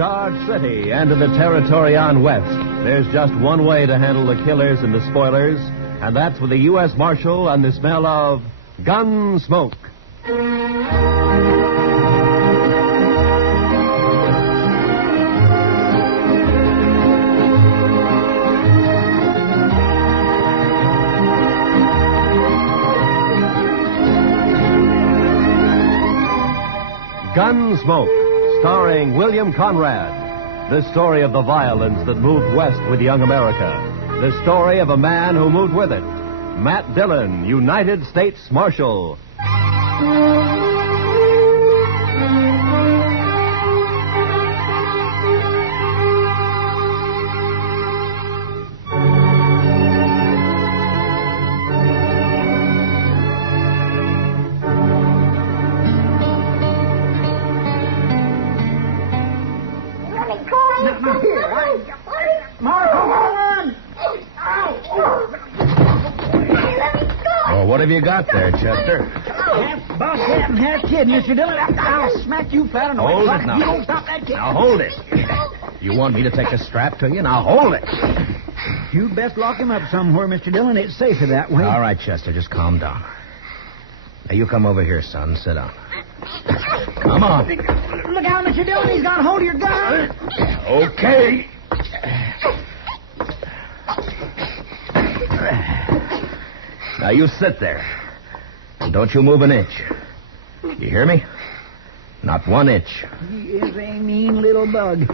Dodge City and to the territory on west, there's just one way to handle the killers and the spoilers, and that's with the U.S. Marshal and the smell of Gunsmoke. Gunsmoke, starring William Conrad. The story of the violence that moved west with young America. The story of a man who moved with it. Matt Dillon, United States Marshal. What have you got there, Chester? Half boss, half kid, Mr. Dillon. I'll smack you flat on the way. Hold it now. You don't stop that kid. Now hold it. You want me to take a strap to you? Now hold it. You best lock him up somewhere, Mr. Dillon. It's safer that way. All right, Chester, just calm down. Now, you come over here, son. Sit down. Come on. Look out, Mr. Dillon. He's got hold of your gun. Okay. Now, you sit there. And don't you move an inch. You hear me? Not one inch. He is a mean little bug.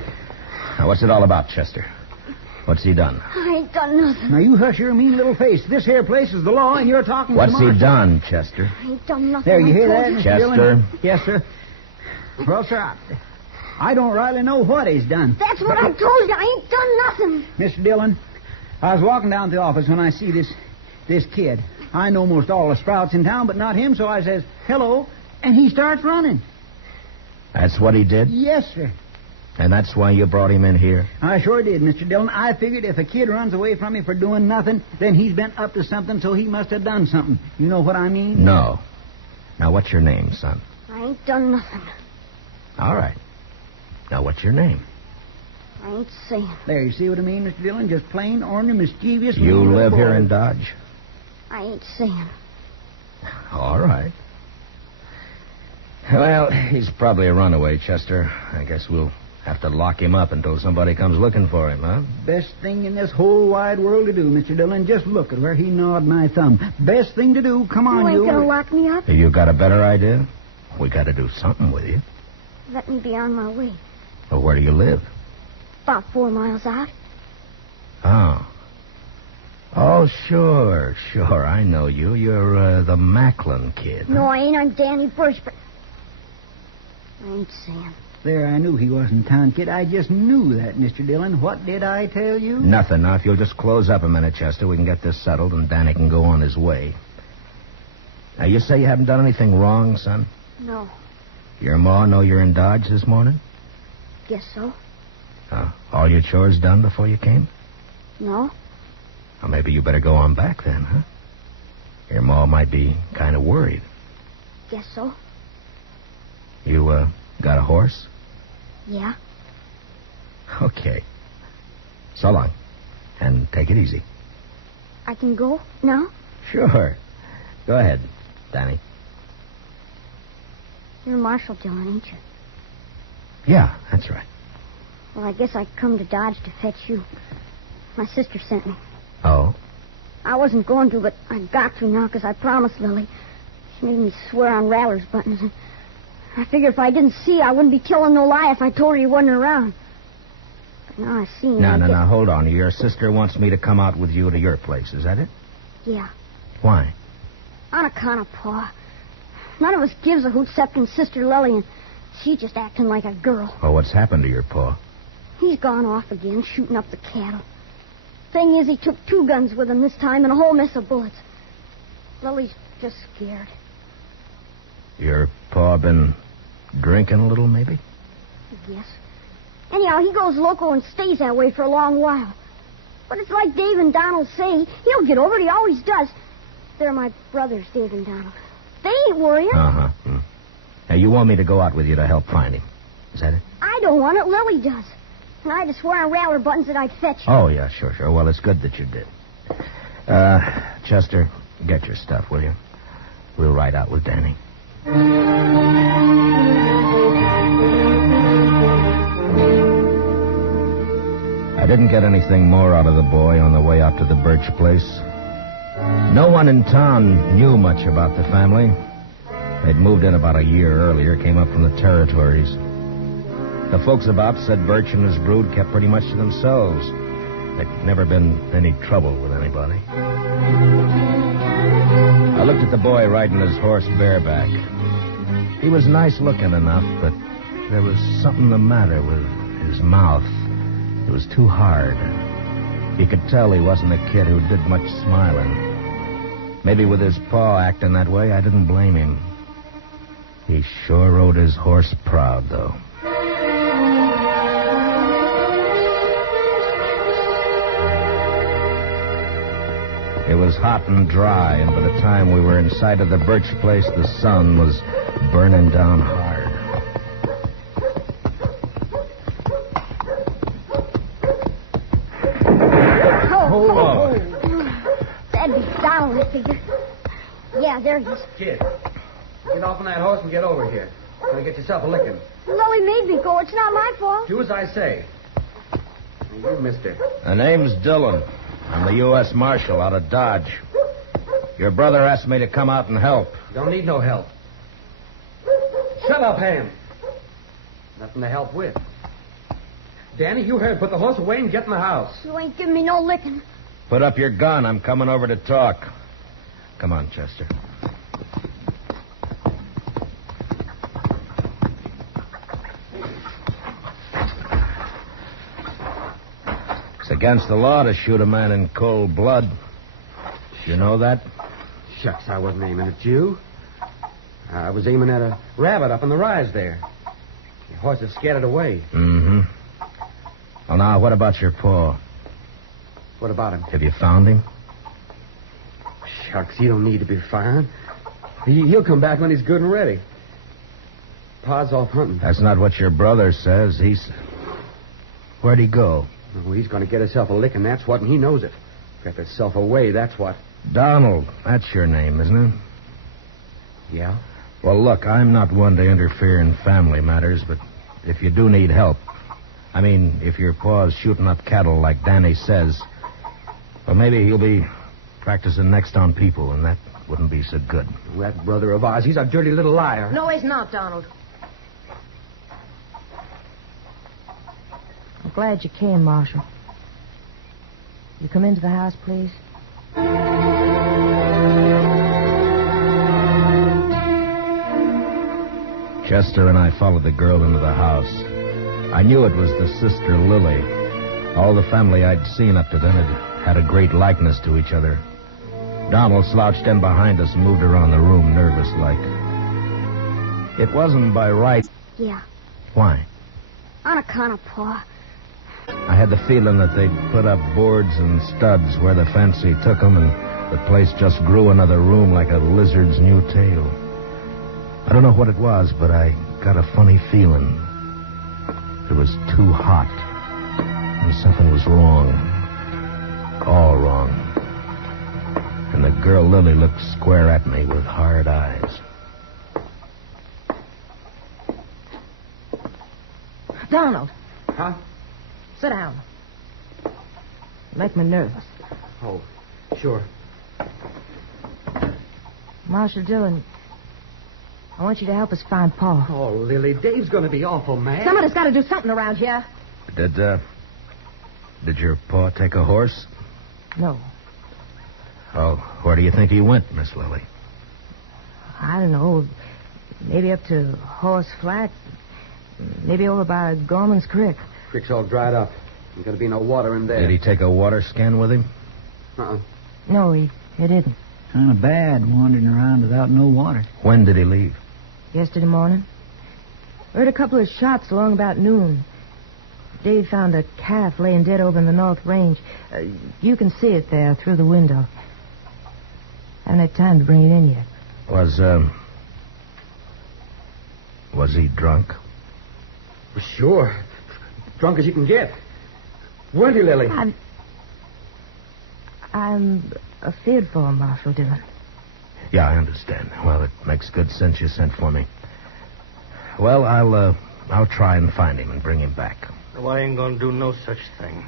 Now, what's it all about, Chester? What's he done? I ain't done nothing. Now, you hush your mean little face. This here place is the law, and you're talking What's to he Marshal. done, Chester? I ain't done nothing. There, you I hear told that, you. Mr. Chester? Dillon? Yes, sir. Well, sir, I don't rightly know what he's done. That's what I told you. I ain't done nothing. Mr. Dillon, I was walking down to the office when I see this kid. I know most all the sprouts in town, but not him, so I says, hello, and he starts running. That's what he did? Yes, sir. And that's why you brought him in here? I sure did, Mr. Dillon. I figured if a kid runs away from me for doing nothing, then he's been up to something, so he must have done something. You know what I mean? No. Now, what's your name, son? I ain't done nothing. All right. Now, what's your name? I ain't saying. There, you see what I mean, Mr. Dillon? Just plain, ornery, mischievous. You mean live little here boy. in Dodge? I ain't saying. All right. Well, he's probably a runaway, Chester. I guess we'll have to lock him up until somebody comes looking for him, huh? Best thing in this whole wide world to do, Mr. Dillon. Just look at where he gnawed my thumb. Best thing to do. Come on, You ain't gonna lock me up? You got a better idea? We got to do something with you. Let me be on my way. Well, where do you live? About 4 miles out. Oh. Oh, sure. I know you. You're the Macklin kid. No, I ain't. I'm Danny Bush, but I ain't saying. There, I knew he wasn't town kid. I just knew that, Mr. Dillon. What did I tell you? Nothing. Now, if you'll just close up a minute, Chester, we can get this settled and Danny can go on his way. Now, you say you haven't done anything wrong, son? No. Your ma know you're in Dodge this morning? Guess so. All your chores done before you came? No. Well, maybe you better go on back then, huh? Your ma might be kind of worried. Guess so. You, got a horse? Yeah. Okay. So long. And take it easy. I can go now? Sure. Go ahead, Danny. You're Marshal Dillon, ain't you? Yeah, that's right. Well, I guess I come to Dodge to fetch you. My sister sent me. Oh? I wasn't going to, but I got to now because I promised Lily. She made me swear on Rattler's buttons. And I figured if I didn't see you, I wouldn't be telling no lie if I told her you wasn't around. But now I seen you. No, hold on. Your sister wants me to come out with you to your place. Is that it? Yeah. Why? On account of Pa. None of us gives a hoot excepting Sister Lily, and she's just acting like a girl. Oh, what's happened to your pa? He's gone off again, shooting up the cattle. Thing is, he took 2 guns with him this time and a whole mess of bullets. Lily's just scared. Your pa been drinking a little, maybe? Yes. Anyhow, he goes loco and stays that way for a long while. But it's like Dave and Donald say. He'll get over it. He always does. They're my brothers, Dave and Donald. They ain't worrying. Uh-huh. Now, you want me to go out with you to help find him? Is that it? I don't want it. Lily does. And I had to swear on rattler buttons that I'd fetch you. Oh, yeah, sure. Well, it's good that you did. Chester, get your stuff, will you? We'll ride out with Danny. I didn't get anything more out of the boy on the way out to the Birch place. No one in town knew much about the family. They'd moved in about a year earlier, came up from the territories. The folks about said Birch and his brood kept pretty much to themselves. There'd never been any trouble with anybody. I looked at the boy riding his horse bareback. He was nice looking enough, but there was something the matter with his mouth. It was too hard. You could tell he wasn't a kid who did much smiling. Maybe with his paw acting that way, I didn't blame him. He sure rode his horse proud, though. It was hot and dry, and by the time we were inside of the Birch place, the sun was burning down hard. Oh. That'd be Donald, I figure. Yeah, there he is. Kid, get off on that horse and get over here. Gonna get yourself a licking. Lily made me go. It's not my fault. Do as I say. You, mister. The name's Dillon. I'm the U.S. Marshal out of Dodge. Your brother asked me to come out and help. Don't need no help. Shut up, Ham. Nothing to help with. Danny, you heard. Put the horse away and get in the house. You ain't giving me no licking. Put up your gun. I'm coming over to talk. Come on, Chester. It's against the law to shoot a man in cold blood. You know that? Shucks, I wasn't aiming at you. I was aiming at a rabbit up on the rise there. The horse had scared it away. Mm-hmm. Well, now, what about your paw? What about him? Have you found him? Shucks, he don't need to be found. He'll come back when he's good and ready. Pa's off hunting. That's not what your brother says. Where'd he go? Oh, he's going to get himself a licking, that's what, and he knows it. Kept himself away, that's what. Donald, that's your name, isn't it? Yeah? Well, look, I'm not one to interfere in family matters, but if you do need help, I mean, if your paw's shooting up cattle like Danny says, well, maybe he'll be practicing next on people, and that wouldn't be so good. That brother of ours, he's a dirty little liar. No, he's not, Donald. I'm glad you came, Marshal. You come into the house, please? Chester and I followed the girl into the house. I knew it was the sister Lily. All the family I'd seen up to then had a great likeness to each other. Donald slouched in behind us and moved around the room nervous-like. It wasn't by right. Yeah, Why? on account of Pa. I had the feeling that they'd put up boards and studs where the fancy took them, and the place just grew another room like a lizard's new tail. I don't know what it was, but I got a funny feeling. It was too hot, and something was wrong. All wrong. And the girl Lily looked square at me with hard eyes. Donald, Huh? sit down. You make me nervous. Oh, sure. Marshal Dillon, I want you to help us find Pa. Oh, Lily, Dave's going to be awful mad. Somebody's got to do something around here. Did your pa take a horse? No, Oh, where do you think he went, Miss Lily? I don't know. Maybe up to Horse Flat. Maybe over by Gorman's Creek. Creek's all dried up. Ain't going to be no water in there. Did he take a water skin with him? Uh-uh. No, he didn't. Kind of bad wandering around without no water. When did he leave? Yesterday morning. Heard a couple of shots along about noon. Dave found a calf laying dead over in the North Range. You can see it there through the window. Haven't had time to bring it in yet. Was he drunk? Sure. Drunk as you can get. Weren't you, Lily? I'm afeard for him, Marshal Dillon. Yeah, I understand. Well, it makes good sense you sent for me. Well, I'll try and find him and bring him back. Well, I ain't gonna do no such thing.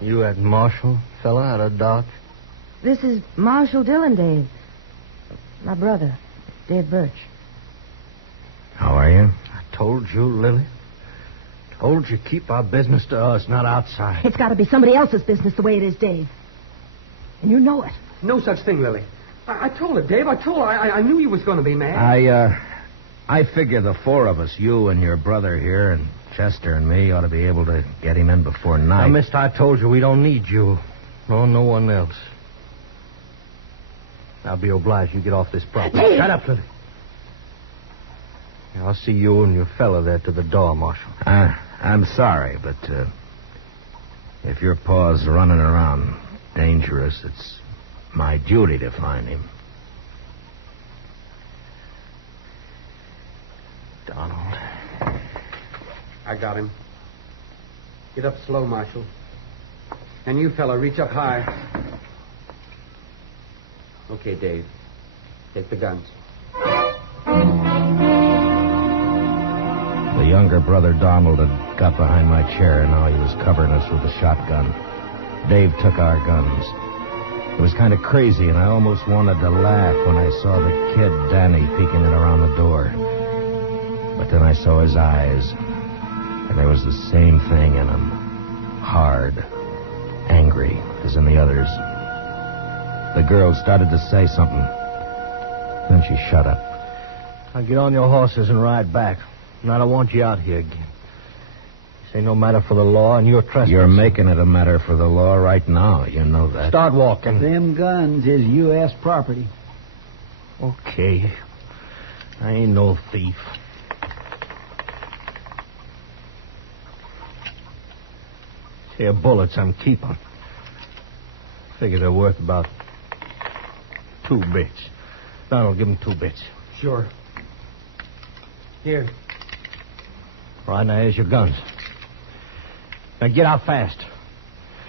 You that Marshal fella out of Dodge? This is Marshal Dillon, Dave. My brother, Dave Birch. How are you? I told you, Lily. Told you keep our business to us, not outside. It's got to be somebody else's business the way it is, Dave. And you know it. No such thing, Lily. I told her, Dave. I told her. I knew you was going to be mad. I figure the four of us, you and your brother here, and Chester and me, ought to be able to get him in before night. Now, mister, I told you we don't need you. Nor no one else. I'll be obliged you get off this property. Dave! Shut up, Lily. I'll see you and your fella there to the door, Marshal. I'm sorry, but if your paw's running around dangerous, it's my duty to find him. Donald. I got him. Get up slow, Marshal. And you, fella, reach up high. Okay, Dave. Take the guns. The younger brother, Donald, had got behind my chair, and now he was covering us with a shotgun. Dave took our guns. It was kind of crazy, and I almost wanted to laugh when I saw the kid, Danny, peeking in around the door. But then I saw his eyes, and there was the same thing in them. Hard, angry, as in the others. The girl started to say something. Then she shut up. Now get on your horses and ride back. And I don't want you out here again. This ain't no matter for the law, and you're trespassing. You're making it a matter for the law right now. You know that. Start walking. Them guns is U.S. property. Okay. I ain't no thief. Here, bullets I'm keeping. Figure they're worth about 2 bits. Donald, give him 2 bits. Sure. Here. Right, now here's your guns. Now get out fast.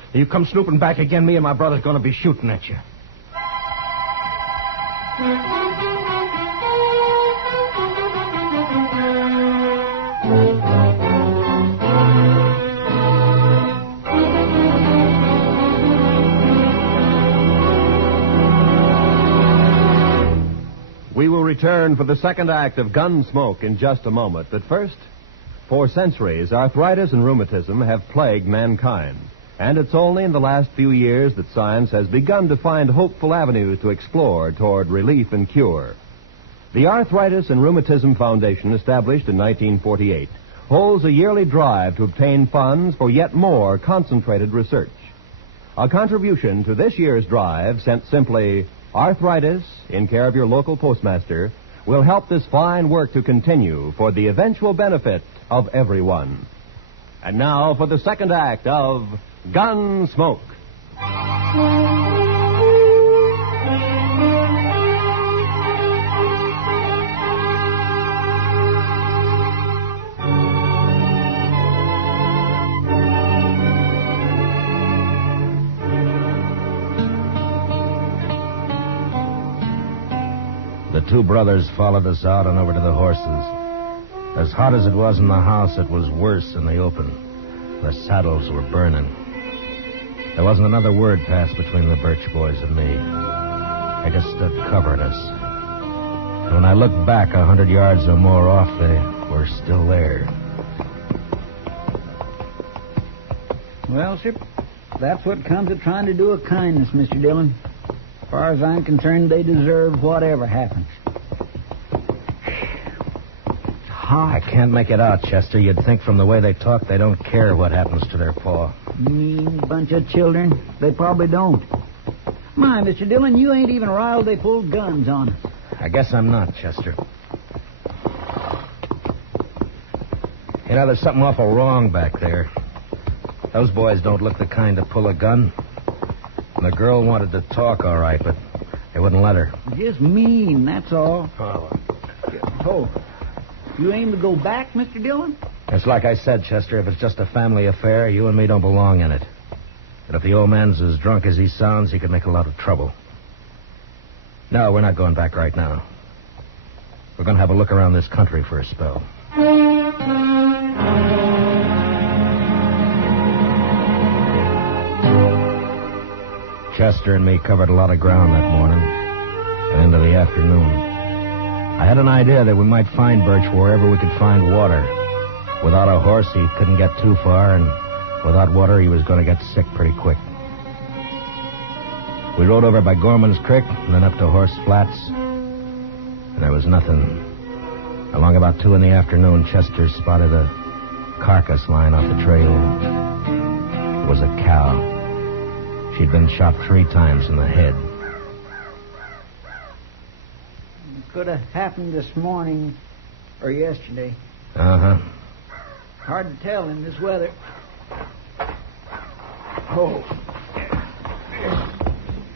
If you come snooping back again, me and my brother's going to be shooting at you. We will return for the second act of Gunsmoke in just a moment. But first, for centuries, arthritis and rheumatism have plagued mankind. And it's only in the last few years that science has begun to find hopeful avenues to explore toward relief and cure. The Arthritis and Rheumatism Foundation, established in 1948, holds a yearly drive to obtain funds for yet more concentrated research. A contribution to this year's drive, sent simply Arthritis, in care of your local postmaster, will help this fine work to continue for the eventual benefit of everyone. And now for the second act of Gunsmoke. The 2 brothers followed us out and over to the horses. As hot as it was in the house, it was worse in the open. The saddles were burning. There wasn't another word passed between the Birch boys and me. They just stood covering us. And when I looked back 100 yards or more off, they were still there. Well, sir, that's what comes of trying to do a kindness, Mr. Dillon. As far as I'm concerned, they deserve whatever happens. I can't make it out, Chester. You'd think from the way they talk they don't care what happens to their paw. Mean bunch of children. They probably don't. My, Mr. Dillon, you ain't even riled they pulled guns on us. I guess I'm not, Chester. You know, there's something awful wrong back there. Those boys don't look the kind to pull a gun. And the girl wanted to talk, all right, but they wouldn't let her. Just mean, that's all. Oh, Oh, you aim to go back, Mr. Dillon? It's like I said, Chester. If it's just a family affair, you and me don't belong in it. But if the old man's as drunk as he sounds, he could make a lot of trouble. No, we're not going back right now. We're going to have a look around this country for a spell. Chester and me covered a lot of ground that morning and into the afternoon. I had an idea that we might find Birch wherever we could find water. Without a horse, he couldn't get too far, and without water, he was going to get sick pretty quick. We rode over by Gorman's Creek and then up to Horse Flats, and there was nothing. Along about 2 p.m, Chester spotted a carcass lying off the trail. It was a cow. She'd been shot 3 times in the head. It could have happened this morning or yesterday. Uh-huh. Hard to tell in this weather. Oh.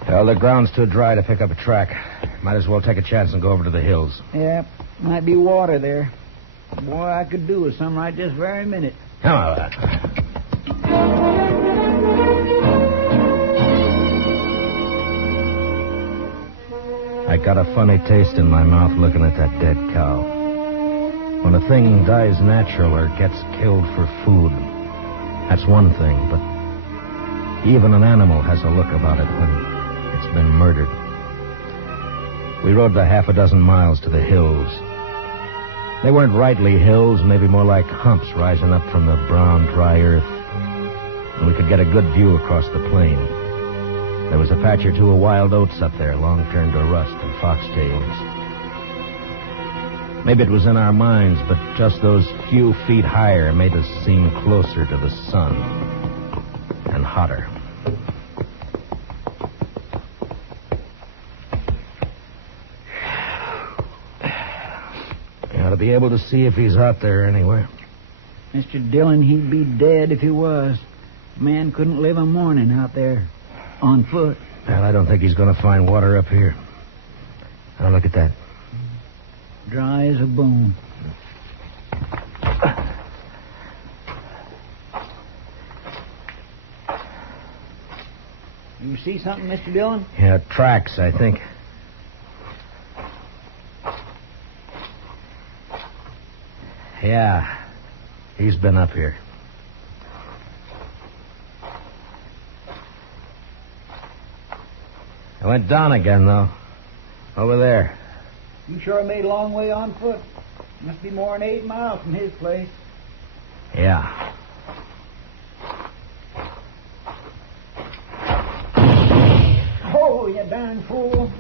Well, the ground's too dry to pick up a track. Might as well take a chance and go over to the hills. Yeah, might be water there. Boy, I could do with some right this very minute. Come on. I got a funny taste in my mouth looking at that dead cow. When a thing dies natural or gets killed for food, that's one thing, but even an animal has a look about it when it's been murdered. We rode the 6 miles to the hills. They weren't rightly hills, maybe more like humps rising up from the brown, dry earth. And we could get a good view across the plain. There was a patch or two of wild oats up there, long turned to rust, and foxtails. Maybe it was in our minds, but just those few feet higher made us seem closer to the sun. And hotter. You ought to be able to see if he's out there anywhere. Mr. Dillon, he'd be dead if he was. Man couldn't live a morning out there on foot. Well, I don't think he's going to find water up here. Now, look at that. Dry as a bone. You see something, Mr. Dillon? Yeah, tracks, I think. Yeah, he's been up here. I went down again, though. Over there. You sure made a long way on foot. Must be more than 8 miles from his place. Yeah. Oh, you darn fool.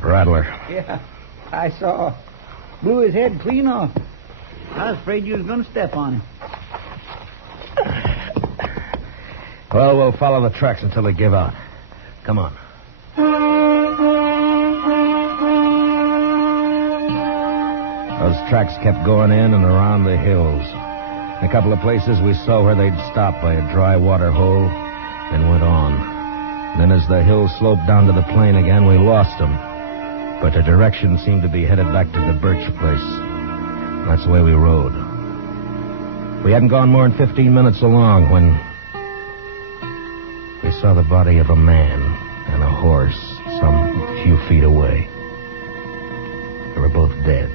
Rattler. Yeah, I saw. Blew his head clean off. I was afraid you was going to step on him. Well, we'll follow the tracks until they give out. Come on. Those tracks kept going in and around the hills. In a couple of places we saw where they'd stop by a dry water hole, then went on. Then as the hill sloped down to the plain again, we lost them. But their direction seemed to be headed back to the Birch place. That's the way we rode. We hadn't gone more than 15 minutes along when we saw the body of a man and a horse some few feet away. They were both dead.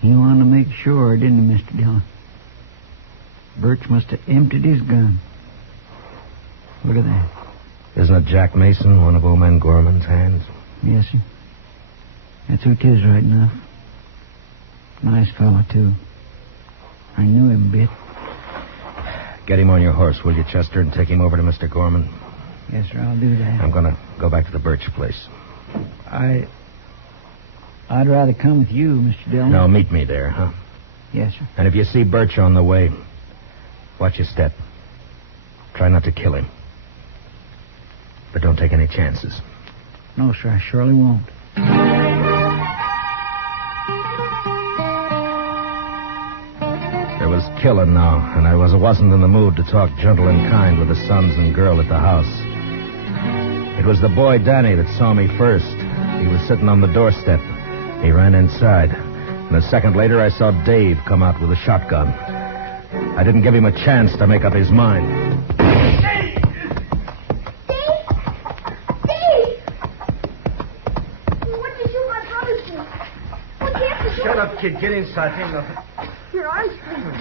He wanted to make sure, didn't he, Mr. Dillon? Birch must have emptied his gun. Look at that. Isn't it Jack Mason, one of old man Gorman's hands? Yes, sir. That's who 'tis right enough. Nice fellow, too. I knew him a bit. Get him on your horse, will you, Chester, and take him over to Mr. Gorman? Yes, sir, I'll do that. I'm going to go back to the Birch place. I'd rather come with you, Mr. Dillon. No, meet me there, huh? Yes, sir. And if you see Birch on the way, watch your step. Try not to kill him. But don't take any chances. No, sir, I surely won't. There was killing now, and I wasn't in the mood to talk gentle and kind with the sons and girl at the house. It was the boy Danny that saw me first. He was sitting on the doorstep. He ran inside, and a second later I saw Dave come out with a shotgun. I didn't give him a chance to make up his mind. Dave! What did you my brother do? What happened? Shut up, kid. Get inside. Ain't nothing. Your arms.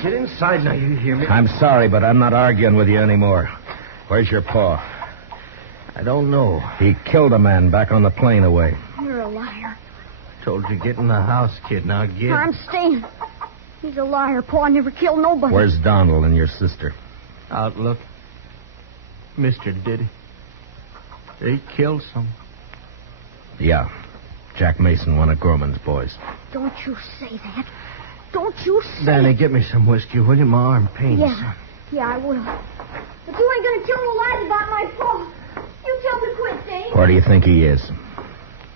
Get inside now, you hear me? I'm sorry, but I'm not arguing with you anymore. Where's your paw? I don't know. He killed a man back on the plane away. You're a liar. Told you get in the house, kid. Now get. I'm staying. He's a liar. Paul never killed nobody. Where's Donald and your sister? Outlook. Mister did he? He killed some. Yeah. Jack Mason, one of Gorman's boys. Don't you say that. Don't you say Danny, it. get me some whiskey, will you? My arm pains. Yeah, I will. But you ain't gonna tell no lies about my Paul. You tell him to quit, Dave. Where do you think he is?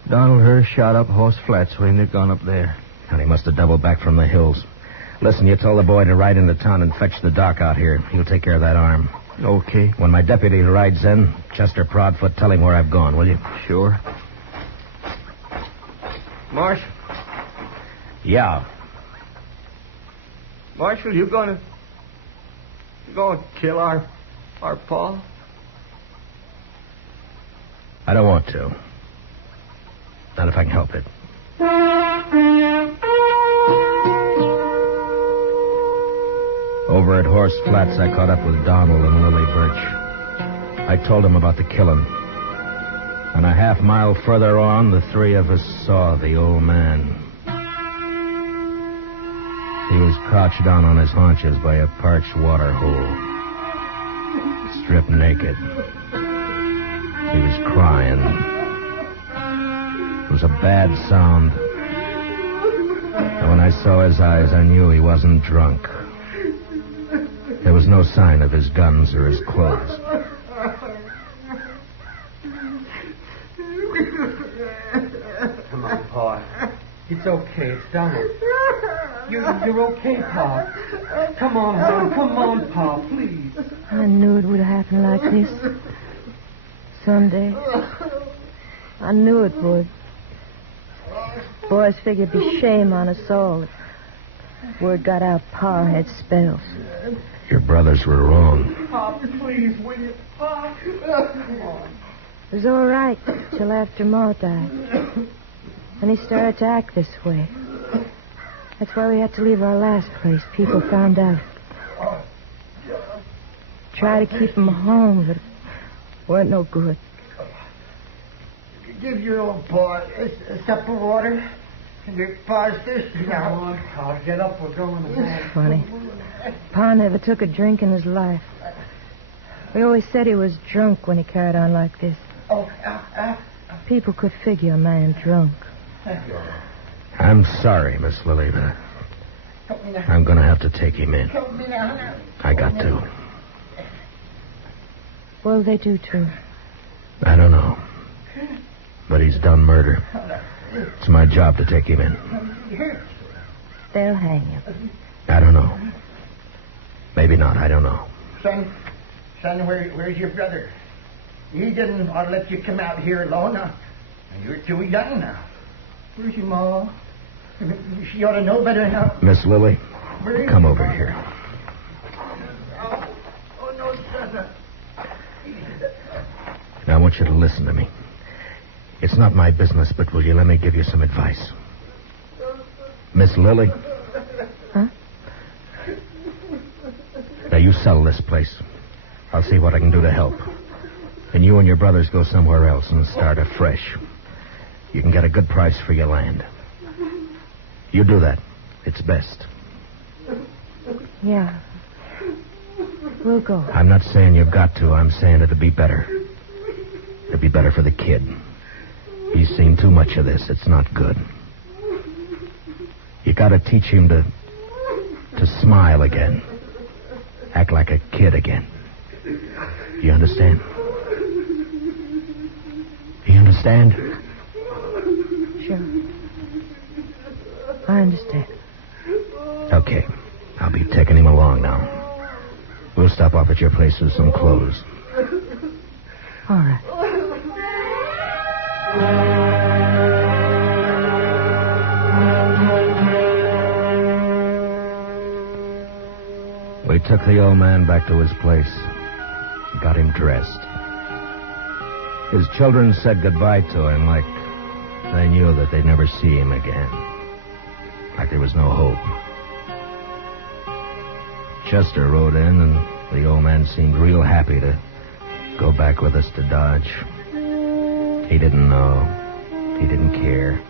Donald Hurst shot up Horse Flats when they'd gone up there. And he must have doubled back from the hills. Listen, you tell the boy to ride into town and fetch the doc out here. He'll take care of that arm. Okay. When my deputy rides in, Chester Proudfoot, tell him where I've gone, will you? Sure. Marshal. Yeah. Marshal, you gonna kill our Paul? I don't want to. Not if I can help it. Over at Horse Flats, I caught up with Donald and Lily Birch. I told them about the killing. And a half-mile further on, the three of us saw the old man. He was crouched down on his haunches by a parched water hole, stripped naked. He was crying. It was a bad sound. And when I saw his eyes, I knew he wasn't drunk. There was no sign of his guns or his clothes. Come on, Pa. It's okay. It's Donald. You're okay, Pa. Come on, hon. Come on, Pa, please. I knew it would happen like this. Someday. I knew it would. Boys figured it'd be shame on us all if word got out Pa had spells. Your brothers were wrong. Pa, please, will you? Pa. Come on. It was all right till after Ma died. Then he started to act this way. That's why we had to leave our last place. People found out. Tried to keep him home, but it weren't no good. Give your old paw a cup of water. And your pa's thirsty now. Come on, Pa. Get up. We're going to bed. Funny. Pa never took a drink in his life. We always said he was drunk when he carried on like this. Oh, People could figure a man drunk. I'm sorry, Miss Lily, but help me now. I'm going to have to take him in. Help me now. I got to. Well, they do, too. I don't know. But he's done murder. It's my job to take him in. They'll hang him. I don't know. Maybe not. I don't know. Son, where's your brother? He didn't want to let you come out here alone. You're too young now. Where's your ma? She ought to know better now. Miss Lily, come over here. Oh, no, son. Now, I want you to listen to me. It's not my business, but will you let me give you some advice? Miss Lily? Huh? Now, you sell this place. I'll see what I can do to help. And you and your brothers go somewhere else and start afresh. You can get a good price for your land. You do that. It's best. Yeah. We'll go. I'm not saying you've got to. I'm saying it'd be better. It'd be better for the kid. He's seen too much of this. It's not good. You gotta teach him to smile again. Act like a kid again. You understand? You understand? Sure. I understand. Okay. I'll be taking taking him along now. We'll stop off at your place with some clothes. All right. We took the old man back to his place. Got him dressed. His children said goodbye to him like they knew that they'd never see him again. Like there was no hope. Chester rode in, and the old man seemed real happy to go back with us to Dodge. He didn't know. He didn't care.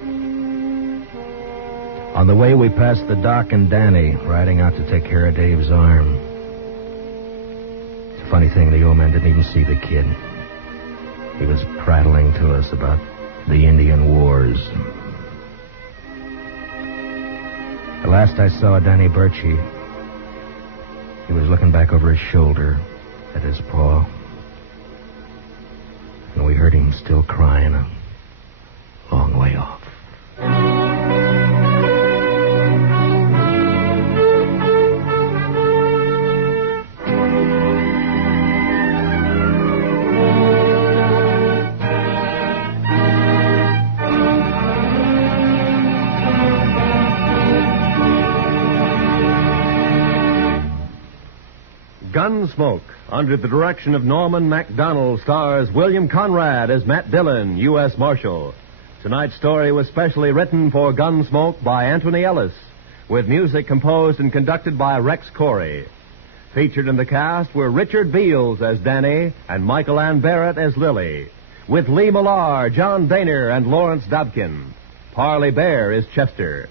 On the way, we passed the Doc and Danny riding out to take care of Dave's arm. It's a funny thing, the old man didn't even see the kid. He was prattling to us about the Indian Wars. The last I saw of Danny Birchie, he was looking back over his shoulder at his paw. And we heard him still crying a long way off. Gunsmoke, under the direction of Norman MacDonald, stars William Conrad as Matt Dillon, U.S. Marshal. Tonight's story was specially written for Gunsmoke by Anthony Ellis, with music composed and conducted by Rex Corey. Featured in the cast were Richard Beals as Danny and Michael Ann Barrett as Lily, with Lee Millar, John Daner, and Lawrence Dobkin. Parley Bear is Chester.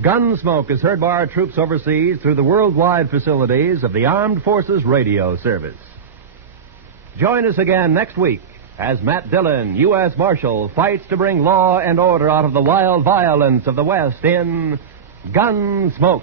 Gunsmoke is heard by our troops overseas through the worldwide facilities of the Armed Forces Radio Service. Join us again next week as Matt Dillon, U.S. Marshal, fights to bring law and order out of the wild violence of the West in Gunsmoke.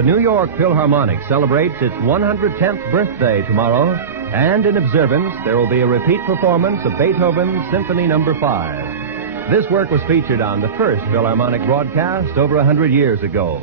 The New York Philharmonic celebrates its 110th birthday tomorrow, and in observance, there will be a repeat performance of Beethoven's Symphony No. 5. This work was featured on the first Philharmonic broadcast over 100 years ago.